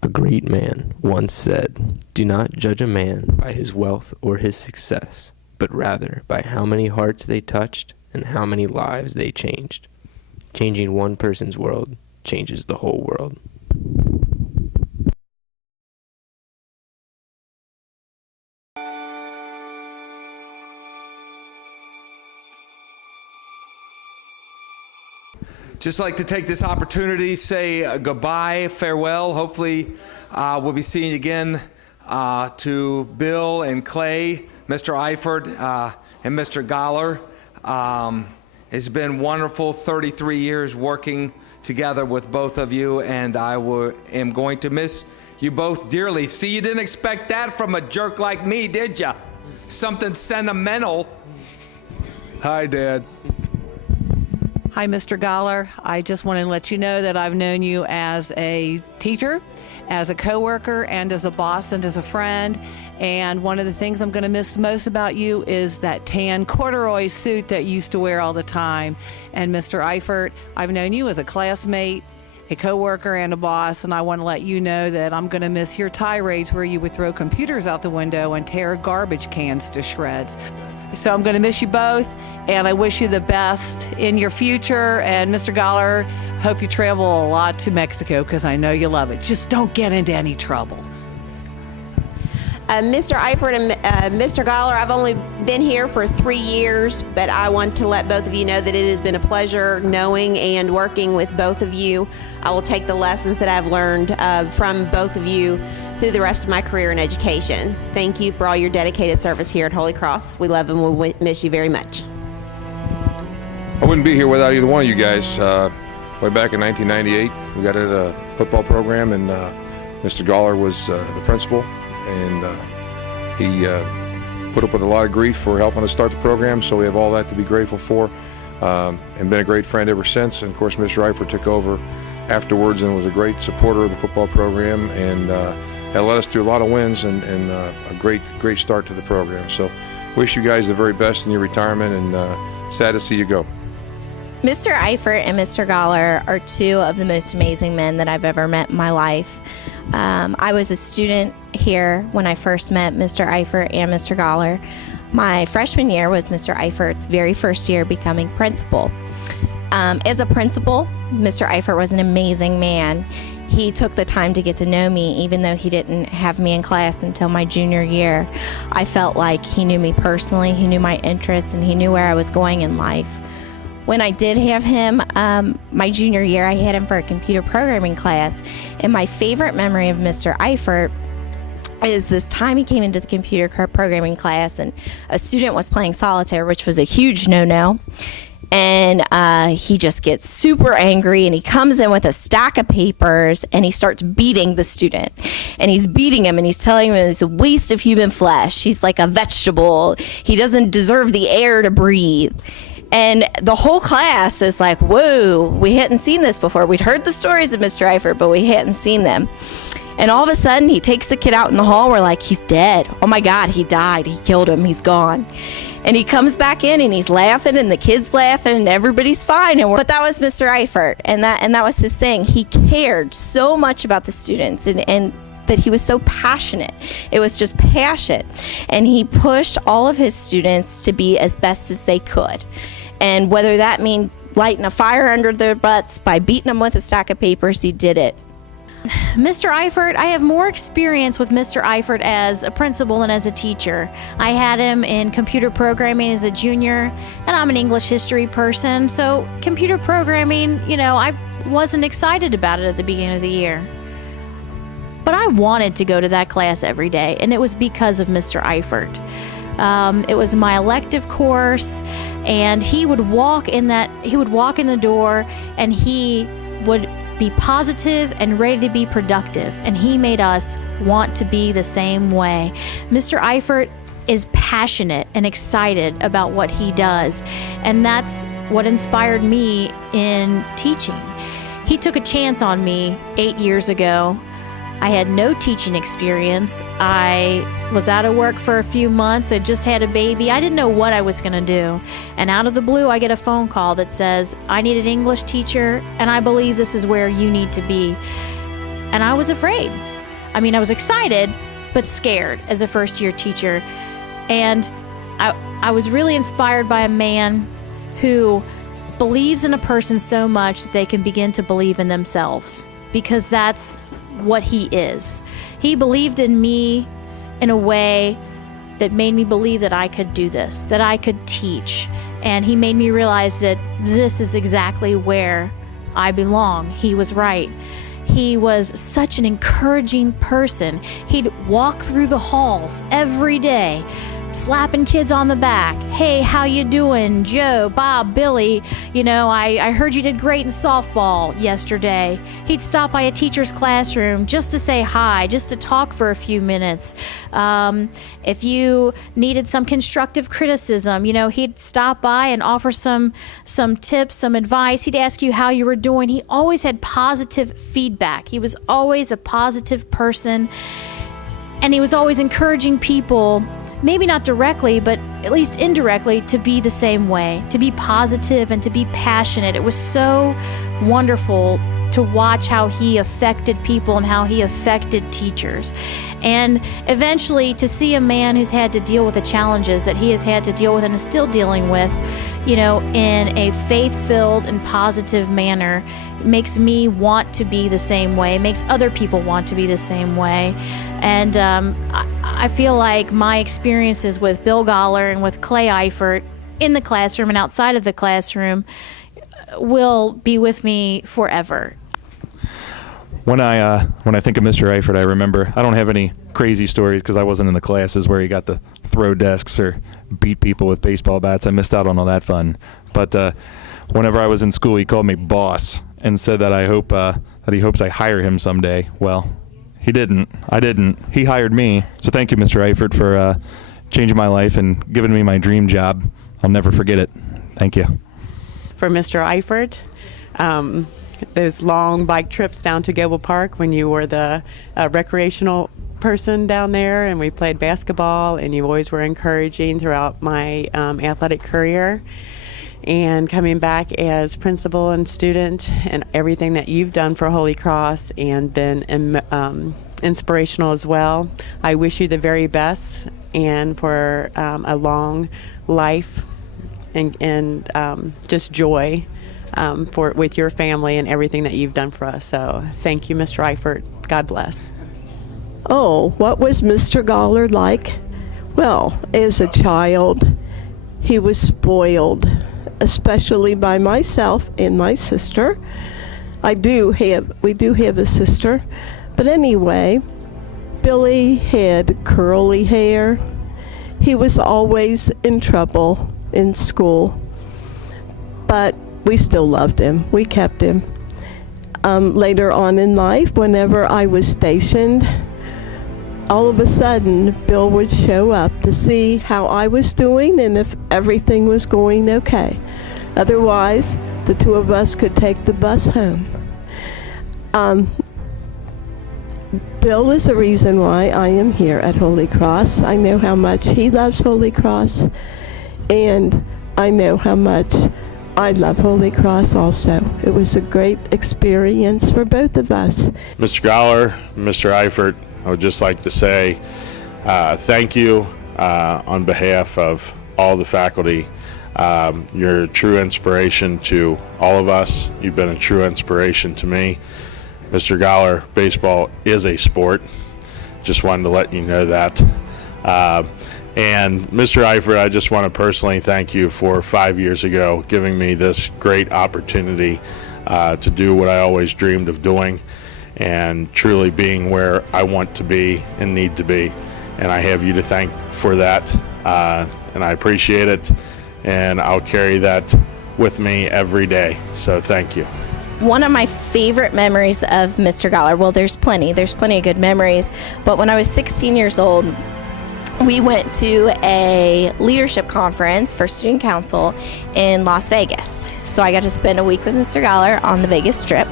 A great man once said, "Do not judge a man by his wealth or his success, but rather by how many hearts they touched and how many lives they changed. Changing one person's world changes the whole world." Just like to take this opportunity, say goodbye, farewell. Hopefully we'll be seeing you again to Bill and Clay, Mr. Eifert, and Mr. Goller. It's been wonderful 33 years working together with both of you, and I am going to miss you both dearly. See, you didn't expect that from a jerk like me, did you? Something sentimental. Hi, Dad. Hi, Mr. Goller. I just want to let you know that I've known you as a teacher, as a coworker, and as a boss and as a friend. And one of the things I'm going to miss most about you is that tan corduroy suit that you used to wear all the time. And Mr. Eifert, I've known you as a classmate, a coworker, and a boss, and I want to let you know that I'm going to miss your tirades where you would throw computers out the window and tear garbage cans to shreds. So I'm going to miss you both, and I wish you the best in your future. And Mr. Goller, hope you travel a lot to Mexico because I know you love it. Just don't get into any trouble. Mr. Eifert and Mr. Goller, I've only been here for 3 years, but I want to let both of you know that it has been a pleasure knowing and working with both of you. I will take the lessons that I've learned from both of you through the rest of my career in education. Thank you for all your dedicated service here at Holy Cross. We love and we miss you very much. I wouldn't be here without either one of you guys. Way back in 1998, we got at a football program, and Mr. Goller was the principal, and he put up with a lot of grief for helping us start the program, so we have all that to be grateful for, and been a great friend ever since. And of course, Mr. Eifert took over afterwards and was a great supporter of the football program, and that led us through a lot of wins and a great start to the program. So wish you guys the very best in your retirement, and sad to see you go. Mr. Eifert and Mr. Goller are two of the most amazing men that I've ever met in my life. I was a student here when I first met Mr. Eifert and Mr. Goller. My freshman year was Mr. Eifert's very first year becoming principal. As a principal, Mr. Eifert was an amazing man. He took the time to get to know me, even though he didn't have me in class until my junior year. I felt like he knew me personally, he knew my interests, and he knew where I was going in life. When I did have him, my junior year, I had him for a computer programming class, and my favorite memory of Mr. Eifert is this time he came into the computer programming class, and a student was playing solitaire, which was a huge no-no. And he just gets super angry, and he comes in with a stack of papers, and he starts beating the student. And he's beating him, and he's telling him it's a waste of human flesh. He's like a vegetable. He doesn't deserve the air to breathe. And the whole class is like, whoa, we hadn't seen this before. We'd heard the stories of Mr. Eifert, but we hadn't seen them. And all of a sudden, he takes the kid out in the hall. We're like, he's dead. Oh my God, he died. He killed him. He's gone. And he comes back in, and he's laughing, and the kid's laughing, and everybody's fine. But that was Mr. Eifert, and that was his thing. He cared so much about the students, and that he was so passionate. It was just passion. And he pushed all of his students to be as best as they could. And whether that mean lighting a fire under their butts by beating them with a stack of papers, he did it. Mr. Eifert, I have more experience with Mr. Eifert as a principal than as a teacher. I had him in computer programming as a junior, and I'm an English history person, so computer programming, I wasn't excited about it at the beginning of the year. But I wanted to go to that class every day, and it was because of Mr. Eifert. It was my elective course, and he would walk in the door, and he would be positive and ready to be productive, and he made us want to be the same way. Mr. Eifert is passionate and excited about what he does, and that's what inspired me in teaching. He took a chance on me 8 years ago. I had no teaching experience. I was out of work for a few months. I just had a baby. I didn't know what I was going to do. And out of the blue, I get a phone call that says, I need an English teacher, and I believe this is where you need to be. and I was afraid. I mean, I was excited, but scared as a first-year teacher. And I was really inspired by a man who believes in a person so much that they can begin to believe in themselves, because that's what he is. He believed in me in a way that made me believe that I could do this, that I could teach. And he made me realize that this is exactly where I belong. He was right. He was such an encouraging person. He'd walk through the halls every day, slapping kids on the back. Hey, how you doing? Joe, Bob, Billy, I heard you did great in softball yesterday. He'd stop by a teacher's classroom just to say hi, just to talk for a few minutes. If you needed some constructive criticism, he'd stop by and offer some tips, some advice. He'd ask you how you were doing. He always had positive feedback. He was always a positive person, and he was always encouraging people, maybe not directly, but at least indirectly, to be the same way, to be positive and to be passionate. It was so wonderful to watch how he affected people and how he affected teachers. And eventually to see a man who's had to deal with the challenges that he has had to deal with and is still dealing with, in a faith-filled and positive manner, makes me want to be the same way, makes other people want to be the same way. And I feel like my experiences with Bill Goller and with Clay Eifert in the classroom and outside of the classroom will be with me forever. When I think of Mr. Eifert, I remember, I don't have any crazy stories because I wasn't in the classes where he got to throw desks or beat people with baseball bats. I missed out on all that fun. But whenever I was in school, he called me boss and said that that he hopes I hire him someday. Well, he didn't. I didn't. He hired me. So thank you, Mr. Eifert, for changing my life and giving me my dream job. I'll never forget it. Thank you. For Mr. Eifert, those long bike trips down to Goble Park when you were the recreational person down there and we played basketball, and you always were encouraging throughout my athletic career. And coming back as principal and student, and everything that you've done for Holy Cross and been inspirational as well. I wish you the very best and for a long life and just joy with your family and everything that you've done for us. So thank you, Mr. Eifert. God bless. Oh, what was Mr. Goller like? Well, as a child, he was spoiled, especially by myself and my sister. We do have a sister. But anyway, Billy had curly hair. He was always in trouble in school. But we still loved him. We kept him. Later on in life, whenever I was stationed, all of a sudden, Bill would show up to see how I was doing and if everything was going okay. Otherwise, the two of us could take the bus home. Bill is the reason why I am here at Holy Cross. I know how much he loves Holy Cross, and I know how much I love Holy Cross also. It was a great experience for both of us. Mr. Goller, Mr. Eifert, I would just like to say thank you on behalf of all the faculty. You're a true inspiration to all of us. You've been a true inspiration to me. Mr. Goller, baseball is a sport. Just wanted to let you know that. And Mr. Eifert, I just want to personally thank you for 5 years ago giving me this great opportunity to do what I always dreamed of doing and truly being where I want to be and need to be. And I have you to thank for that, and I appreciate it, and I'll carry that with me every day. So thank you. One of my favorite memories of Mr. Goller, well, there's plenty of good memories, but when I was 16 years old, we went to a leadership conference for student council in Las Vegas. So I got to spend a week with Mr. Goller on the Vegas Strip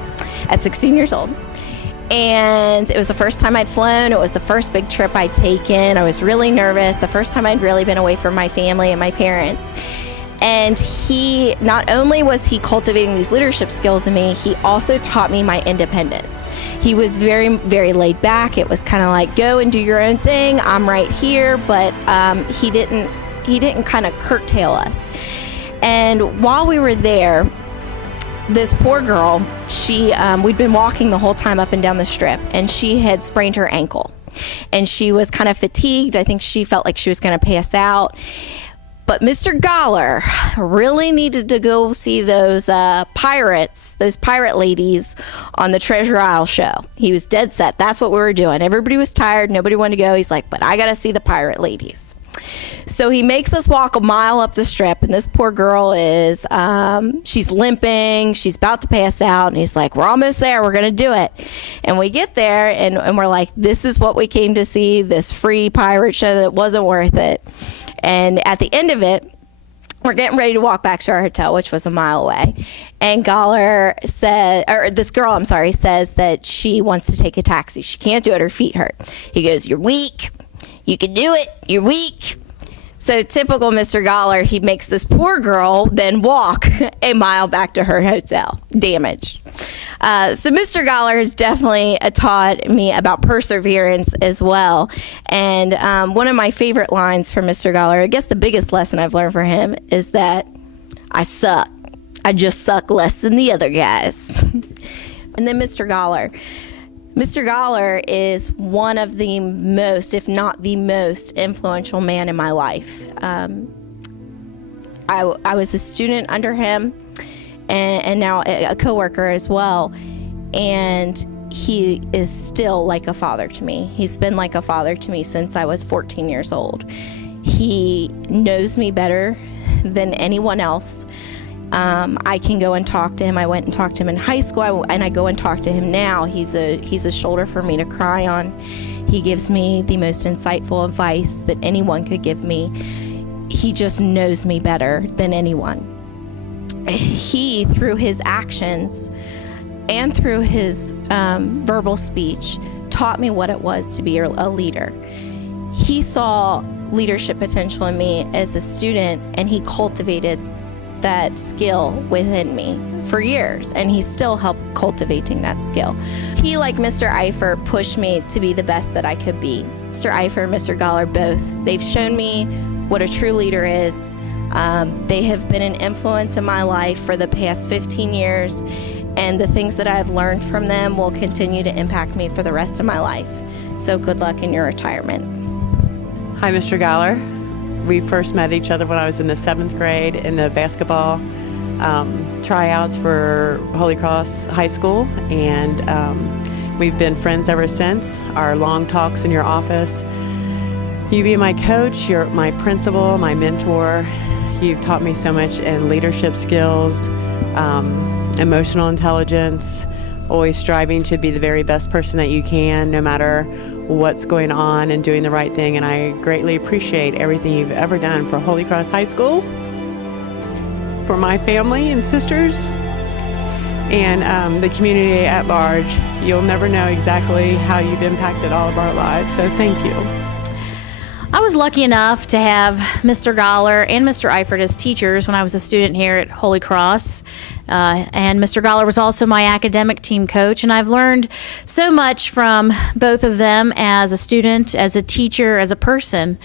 at 16 years old. And it was the first time I'd flown. It was the first big trip I'd taken. I was really nervous. The first time I'd really been away from my family and my parents. And he, not only was he cultivating these leadership skills in me, he also taught me my independence. He was very, very laid back. It was kind of like, go and do your own thing. I'm right here. But he didn't kind of curtail us. And while we were there, this poor girl, we'd been walking the whole time up and down the strip, and she had sprained her ankle. And she was kind of fatigued. I think she felt like she was going to pass out. But Mr. Goller really needed to go see those pirate ladies on the Treasure Isle show. He was dead set. That's what we were doing. Everybody was tired. Nobody wanted to go. He's like, but I got to see the pirate ladies. So he makes us walk a mile up the strip, and this poor girl is, she's limping, she's about to pass out, and he's like, we're almost there, we're going to do it. And we get there, and we're like, this is what we came to see, this free pirate show that wasn't worth it. And at the end of it, we're getting ready to walk back to our hotel, which was a mile away. And this girl says that she wants to take a taxi. She can't do it, her feet hurt. He goes, you're weak. You can do it. You're weak. So typical Mr. Goller, he makes this poor girl then walk a mile back to her hotel, damaged. So Mr. Goller has definitely taught me about perseverance as well. And one of my favorite lines from Mr. Goller, I guess the biggest lesson I've learned from him, is that I suck. I just suck less than the other guys. And then Mr. Goller. Mr. Goller is one of the most, if not the most, influential man in my life. I was a student under him and now a coworker as well. And he is still like a father to me. He's been like a father to me since I was 14 years old. He knows me better than anyone else. I can go and talk to him. I went and talked to him in high school, and I go and talk to him now. He's a shoulder for me to cry on. He gives me the most insightful advice that anyone could give me. He just knows me better than anyone. He, through his actions and through his verbal speech, taught me what it was to be a leader. He saw leadership potential in me as a student, and he cultivated that skill within me for years, and he's still helped cultivating that skill. He, like Mr. Eifert, pushed me to be the best that I could be. Mr. Eifert and Mr. Goller both, they've shown me what a true leader is. They have been an influence in my life for the past 15 years, and the things that I've learned from them will continue to impact me for the rest of my life. So good luck in your retirement. Hi, Mr. Goller. We first met each other when I was in the 7th grade in the basketball tryouts for Holy Cross High School, and we've been friends ever since. Our long talks in your office. You being my coach, you're my principal, my mentor. You've taught me so much in leadership skills, emotional intelligence, always striving to be the very best person that you can, no matter what's going on, and doing the right thing. And I greatly appreciate everything you've ever done for Holy Cross High School, for my family and sisters, and the community at large. You'll never know exactly how you've impacted all of our lives, so thank you. I was lucky enough to have Mr. Goller and Mr. Eifert as teachers when I was a student here at Holy Cross. And Mr. Goller was also my academic team coach, and I've learned so much from both of them as a student, as a teacher, as a person.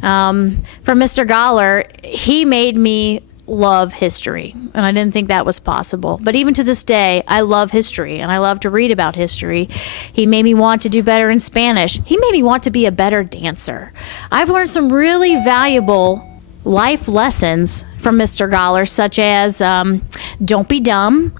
From Mr. Goller, he made me love history, and I didn't think that was possible. But even to this day, I love history, and I love to read about history. He made me want to do better in Spanish. He made me want to be a better dancer. I've learned some really valuable life lessons from Mr. Goller, such as don't be dumb.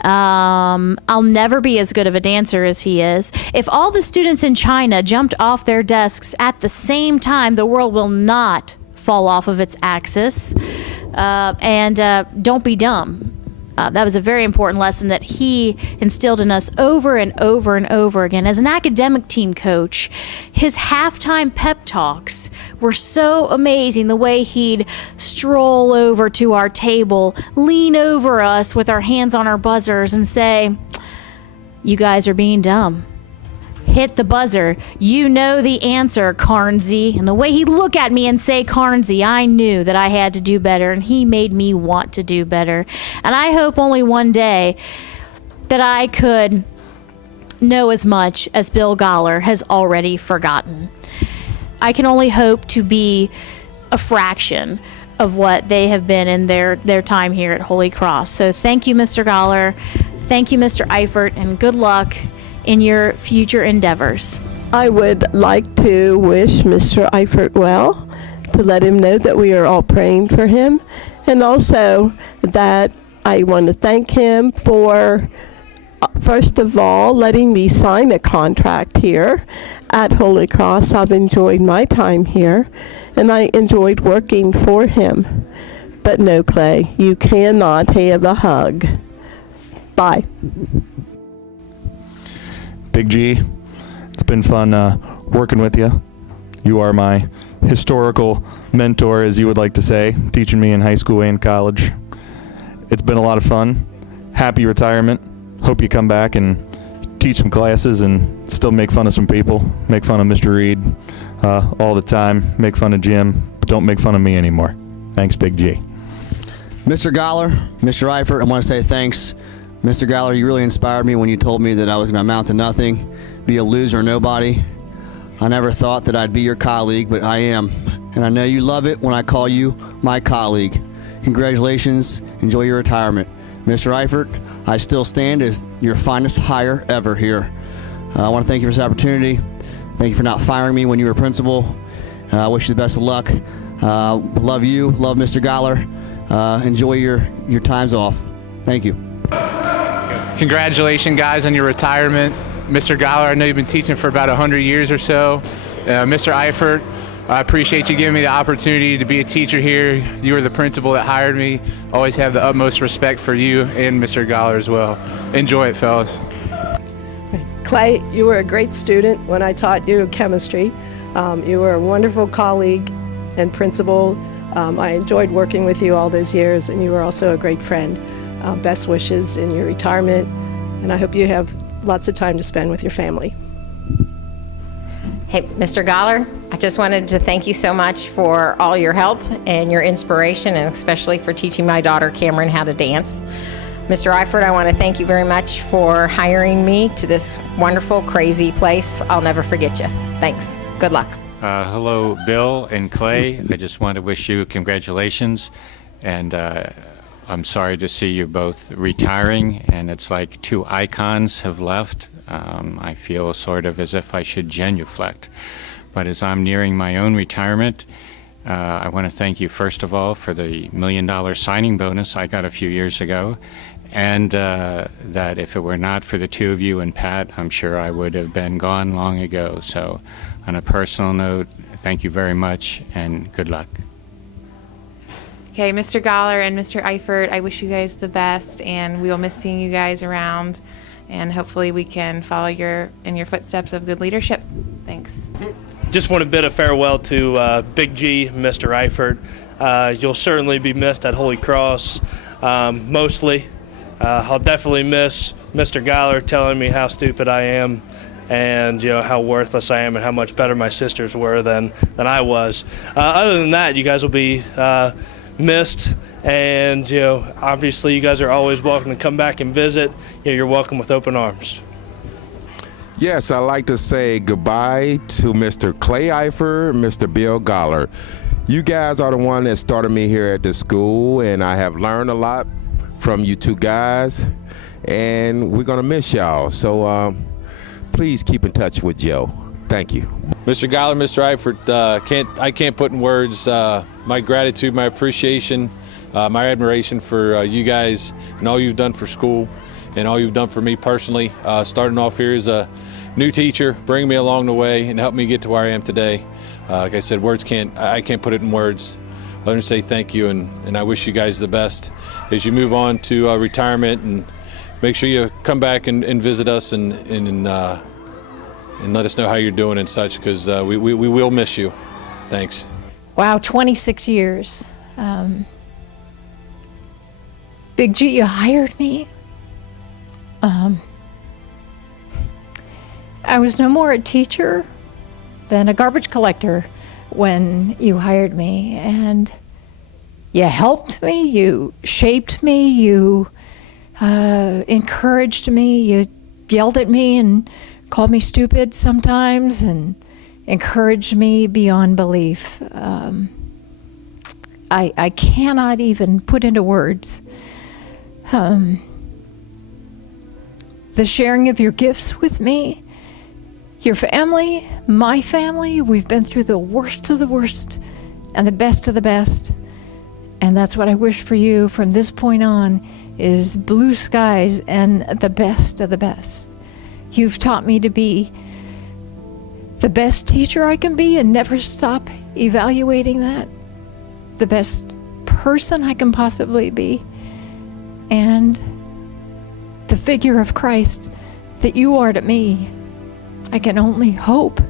I'll never be as good of a dancer as he is. If all the students in China jumped off their desks at the same time, the world will not fall off of its axis. And don't be dumb. That was a very important lesson that he instilled in us over and over and over again. As an academic team coach, his halftime pep talks were so amazing. The way he'd stroll over to our table, lean over us with our hands on our buzzers and say, "You guys are being dumb." hit the buzzer. You know the answer, Carnsey. And the way he'd look at me and say, Carnsey, I knew that I had to do better, and he made me want to do better. And I hope only one day that I could know as much as Bill Goller has already forgotten. I can only hope to be a fraction of what they have been in their time here at Holy Cross. So thank you, Mr. Goller. Thank you, Mr. Eifert, and good luck in your future endeavors. I would like to wish Mr. Eifert well, to let him know that we are all praying for him, and also that I want to thank him for, first of all, letting me sign a contract here at Holy Cross. I've enjoyed my time here, and I enjoyed working for him. But no, Clay, you cannot have a hug. Bye. Big G, it's been fun working with you. You are my historical mentor, as you would like to say, teaching me in high school and college. It's been a lot of fun. Happy retirement. Hope you come back and teach some classes and still make fun of some people. Make fun of Mr. Reed all the time. Make fun of Jim, but don't make fun of me anymore. Thanks, Big G. Mr. Goller, Mr. Eifert, I want to say thanks. Mr. Goller, you really inspired me when you told me that I was going to amount to nothing, be a loser or nobody. I never thought that I'd be your colleague, but I am. And I know you love it when I call you my colleague. Congratulations. Enjoy your retirement. Mr. Eifert, I still stand as your finest hire ever here. I want to thank you for this opportunity. Thank you for not firing me when you were principal. I wish you the best of luck. Love you. Love Mr. Goller. Enjoy your times off. Thank you. Congratulations, guys, on your retirement. Mr. Goller, I know you've been teaching for about 100 years or so. Mr. Eifert, I appreciate you giving me the opportunity to be a teacher here. You were the principal that hired me. Always have the utmost respect for you and Mr. Goller as well. Enjoy it, fellas. Clay, you were a great student when I taught you chemistry. You were a wonderful colleague and principal. I enjoyed working with you all those years, and you were also a great friend. Best wishes in your retirement, and I hope you have lots of time to spend with your family. Hey, Mr. Goller, I just wanted to thank you so much for all your help and your inspiration, and especially for teaching my daughter Cameron how to dance. Mr. Eifert, I want to thank you very much for hiring me to this wonderful, crazy place. I'll never forget you. Thanks. Good luck. Hello, Bill and Clay. I just want to wish you congratulations, and I'm sorry to see you both retiring, and it's like two icons have left. I feel sort of as if I should genuflect. But as I'm nearing my own retirement, I want to thank you first of all for the $1 million signing bonus I got a few years ago, and that if it were not for the two of you and Pat, I'm sure I would have been gone long ago. So on a personal note, thank you very much, and good luck. Okay, Mr. Goller and Mr. Eifert, I wish you guys the best, and we will miss seeing you guys around, and hopefully we can follow in your footsteps of good leadership. Thanks. Just want to bid a farewell to Big G, Mr. Eifert. You'll certainly be missed at Holy Cross, mostly. I'll definitely miss Mr. Goller telling me how stupid I am, and how worthless I am, and how much better my sisters were than I was. Other than that, you guys will be missed, and obviously you guys are always welcome to come back and visit. You're welcome with open arms. Yes, I'd like to say goodbye to Mr. Clay Eifert, Mr. Bill Goller. You guys are the one that started me here at the school, and I have learned a lot from you two guys, and we're gonna miss y'all. So please keep in touch with Joe. Thank you. Mr. Goller, Mr. Eifert, I can't put in words my gratitude, my appreciation, my admiration for you guys and all you've done for school and all you've done for me personally. Starting off here as a new teacher, bringing me along the way and helping me get to where I am today. Like I said, I can't put it in words. Let me say thank you, and I wish you guys the best as you move on to retirement, and make sure you come back and visit us and let us know how you're doing and such, because we will miss you. Thanks. Wow, 26 years. Big G, you hired me. I was no more a teacher than a garbage collector when you hired me, and you helped me, you shaped me, you encouraged me, you yelled at me and called me stupid sometimes and encouraged me beyond belief. I cannot even put into words the sharing of your gifts with me, your family, my family. We've been through the worst of the worst and the best of the best. And that's what I wish for you from this point on, is blue skies and the best of the best. You've taught me to be the best teacher I can be and never stop evaluating that. The best person I can possibly be. And the figure of Christ that you are to me. I can only hope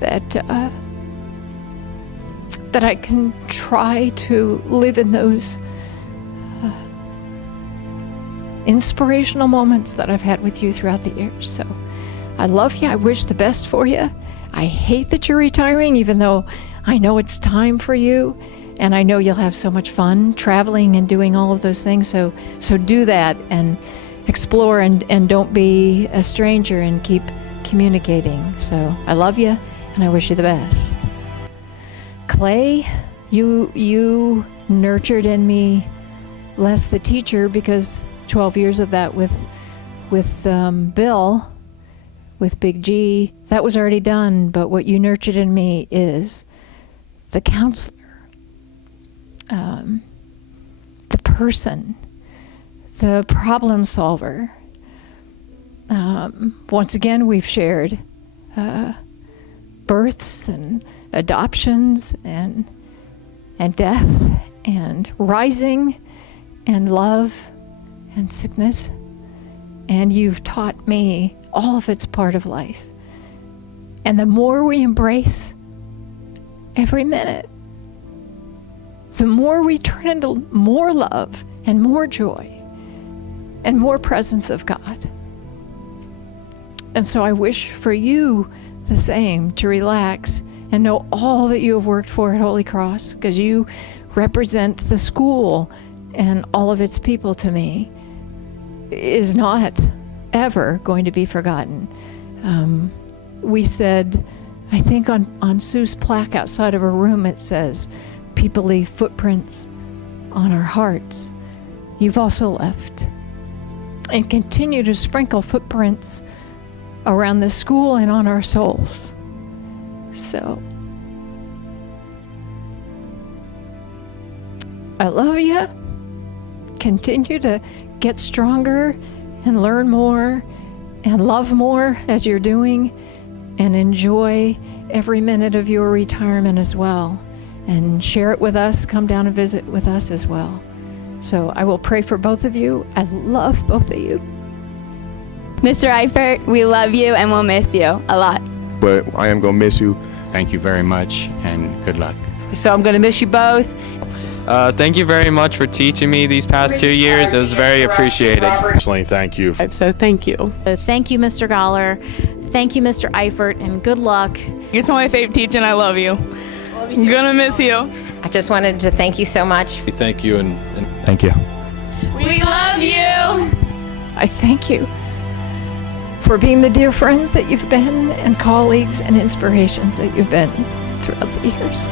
that that I can try to live in those inspirational moments that I've had with you throughout the years. So I love you. I wish the best for you. I hate that you're retiring, even though I know it's time for you, and I know you'll have so much fun traveling and doing all of those things. So do that and explore, and don't be a stranger, and keep communicating. So I love you, and I wish you the best. Clay, you nurtured in me less the teacher, because 12 years of that with Bill, with Big G, that was already done. But what you nurtured in me is the counselor, the person, the problem solver. Once again, we've shared births and adoptions and death and rising and love and sickness, and you've taught me all of it's part of life. And the more we embrace every minute, the more we turn into more love and more joy and more presence of God. And so I wish for you the same, to relax and know all that you have worked for at Holy Cross, because you represent the school, and all of its people to me is not ever going to be forgotten. We said, I think on Sue's plaque outside of her room, it says, people leave footprints on our hearts. You've also left and continue to sprinkle footprints around the school and on our souls. So I love you. Continue to get stronger and learn more and love more as you're doing, and enjoy every minute of your retirement as well, and share it with us. Come down and visit with us as well. So I will pray for both of you. I love both of you. Mr. Eifert, we love you and we'll miss you a lot. But I am going to miss you. Thank you very much, and good luck. So I'm going to miss you both. Thank you very much for teaching me these past 2 years. It was very appreciated. Personally, thank you. So thank you. Thank you, Mr. Goller. Thank you, Mr. Eifert, and good luck. You're still my favorite teacher, and I love you. I'm gonna miss you. I just wanted to thank you so much. Thank you, and thank you. We love you. I thank you for being the dear friends that you've been, and colleagues and inspirations that you've been throughout the years.